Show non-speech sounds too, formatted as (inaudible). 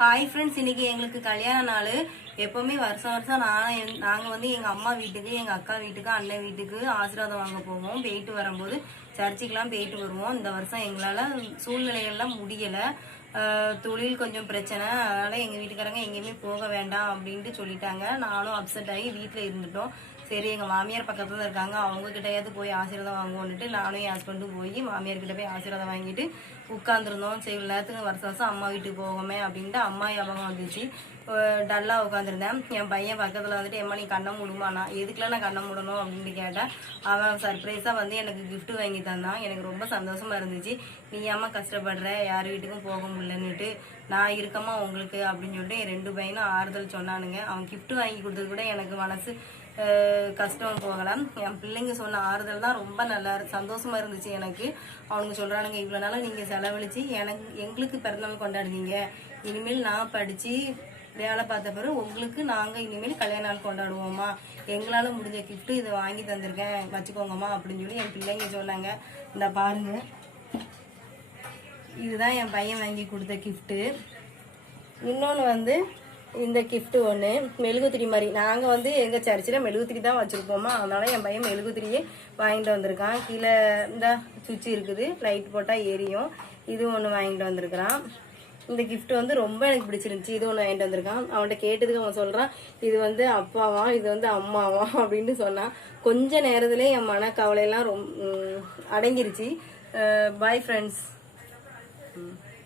Hi friends இன்றைக்கி எங்களுக்கு கல்யாண நாள். எப்போவுமே வருஷம் வருஷம் நான் எங்- வந்து எங்கள் அம்மா வீட்டுக்கு எங்கள் அக்கா வீட்டுக்கு அண்ணன் வீட்டுக்கு ஆசீர்வாதம் வாங்க போவோம். போயிட்டு வரும்போது சர்ச்சுக்கெலாம் போயிட்டு வருவோம். இந்த வருஷம் எங்களால் சூழ்நிலைகள்லாம் முடியலை. தொழில் கொஞ்சம் பிரச்சனை. அதனால் எங்கள் வீட்டுக்காரங்க எங்கேயுமே போக வேண்டாம் அப்படின்ட்டு சொல்லிட்டாங்க. நானும் அப்செட் ஆகி வீட்டில் இருந்துட்டோம். சரி எங்கள் மாமியார் பக்கத்தில் தான் இருக்காங்க. அவங்கக்கிட்டயாவது போய் ஆசீர்வாதம் வாங்குவோன்னுட்டு நானும் என் ஹஸ்பண்டும் போய் மாமியார்கிட்ட போய் ஆசீர்வாதம் வாங்கிட்டு உட்காந்துருந்தோம் சரி நேரத்துக்கு வருஷம் வருஷம் அம்மா வீட்டுக்கு போகமே அப்படின்ட்டு அம்மா ஞாபகம் வந்துச்சு. டல்லாக உட்காந்துருந்தேன் என் பையன் பக்கத்தில் வந்துட்டு எம்மா நீ கண்ணை மூடுமா? எதுக்குலாம் நான் கண்ணை மூடணும்? அப்படின்ட்டு கேட்டேன் அவன் சர்ப்ரைஸாக வந்து எனக்கு கிஃப்ட் வாங்கி தந்தான். எனக்கு ரொம்ப சந்தோஷமாக இருந்துச்சு. நீ அம்மா கஷ்டப்படுற? யார் வீட்டுக்கும் போக முடியலன்னுட்டு நான் இருக்கமா உங்களுக்கு அப்படின்னு சொல்லிட்டு என் ரெண்டு பையனும் ஆறுதல் சொன்னானுங்க. அவன் கிஃப்ட் வாங்கி கொடுத்தது கூட எனக்கு மனசு கஷ்டம் போகலாம். என் பிள்ளைங்க சொன்ன ஆறுதல் தான் ரொம்ப நல்லா சந்தோஷமாக சந்தோஷமா இருந்துச்சு எனக்கு. அவனுங்க சொல்கிறானுங்க இவ்வளோ நாளாக நீங்கள் செலவழித்து எனக்கு எங்களுக்கு பிறந்தநாள் கொண்டாடுவீங்க இனிமேல் நான் படித்து வேலை பார்த்த பிறகு உங்களுக்கு நாங்கள் இனிமேல் கல்யாண நாள் கொண்டாடுவோம்மா. எங்களால் முடிஞ்ச கிஃப்ட்டு இதை வாங்கி தந்திருக்கேன் வச்சுக்கோங்கம்மா அப்படின்னு சொல்லி என் பிள்ளைங்க சொன்னாங்க. இந்த பாருங்க. இதுதான் என் பையன் வாங்கி கொடுத்த கிஃப்ட்டு இன்னொன்று வந்து இந்த கிஃப்ட்டு ஒன்று மெழுகுத்திரி மாதிரி. நாங்கள் வந்து எங்கள் சர்ச்சில் மெழுகுத்திரி தான் வச்சுருப்போமா? அதனால என் பையன் மெழுகுத்திரியே வாங்கிட்டு வந்திருக்கான். கீழே இந்த சுவிட்ச் இருக்குது. லைட் போட்டால் எரியும். இது ஒன்று வாங்கிட்டு வந்திருக்கிறான். இந்த கிஃப்ட் வந்து ரொம்ப எனக்கு பிடிச்சிருந்துச்சு. இது ஒன்று வாங்கிட்டு வந்திருக்கான். அவன்கிட்ட கேட்டதுக்கு அவன் சொல்கிறான் இது வந்து அப்பாவா? இது வந்து அம்மாவா? (laughs) அப்படின்னு சொன்னான். கொஞ்ச நேரத்திலே என் மனக்கவலையெல்லாம் ரொம்ப அடங்கிருச்சு. Bye friends Mm-hmm.